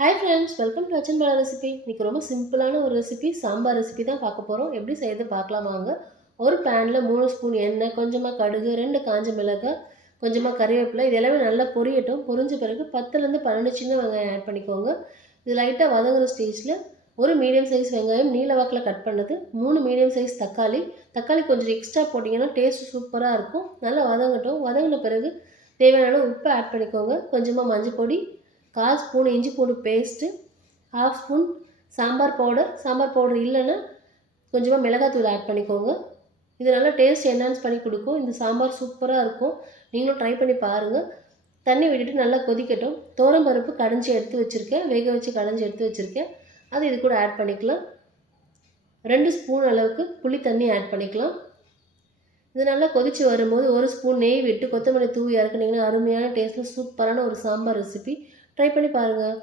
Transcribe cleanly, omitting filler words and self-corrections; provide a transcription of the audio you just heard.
Hi friends, welcome to Achchan Bala recipe. இன்றைக்கி ரொம்ப சிம்பிளான ஒரு ரெசிபி, சாம்பார் ரெசிபி தான் பார்க்க போகிறோம். எப்படி செய்யறது பார்க்கலாம் வாங்க. ஒரு பேனில் 3 ஸ்பூன் எண்ணெய், கொஞ்சமாக கடுகு, 2 காஞ்ச மிளகாய், கொஞ்சமாக கறிவேப்பிலை, இது எல்லாமே நல்லா பொரியட்டும். பொரிஞ்ச பிறகு 10லேருந்து 12 சின்ன வெங்காயம் ஆட் பண்ணிக்கோங்க. இது லைட்டாக வதங்குற ஸ்டேஜில் ஒரு மீடியம் சைஸ் வெங்காயம் நீல வாக்கில் கட் பண்ணது, 3 மீடியம் சைஸ் தக்காளி கொஞ்சம் எக்ஸ்ட்ரா போட்டிங்கன்னா டேஸ்ட் சூப்பராக இருக்கும். நல்லா வதங்கட்டும். வதங்கின பிறகு தேவையான உப்பு ஆட் பண்ணிக்கோங்க. கொஞ்சமாக மஞ்சள் பொடி, 1/4 ஸ்பூன் இஞ்சி பூண்டு பேஸ்ட்டு, 1/2 ஸ்பூன் சாம்பார் பவுடர் இல்லைன்னா கொஞ்சமாக மிளகாத்தூள் ஆட் பண்ணிக்கோங்க. இது நல்லா டேஸ்ட் என்ஹான்ஸ் பண்ணி கொடுக்கும். இந்த சாம்பார் சூப்பராக இருக்கும். நீங்களும் ட்ரை பண்ணி பாருங்கள். தண்ணி விட்டுட்டு நல்லா கொதிக்கட்டும். பருப்பு கடைஞ்சி எடுத்து வச்சுருக்கேன், வேக வச்சு கடைஞ்சி எடுத்து வச்சுருக்கேன். அது இது கூட ஆட் பண்ணிக்கலாம். 2 ஸ்பூன் அளவுக்கு புளி தண்ணி ஆட் பண்ணிக்கலாம். இது நல்லா கொதித்து வரும்போது 1 ஸ்பூன் நெய் விட்டு கொத்தமல்லி தூவி இறக்குனீங்கன்னா அருமையான டேஸ்ட்டில் சூப்பரான ஒரு சாம்பார் ரெசிபி. ட்ரை பண்ணி பாருங்கள்.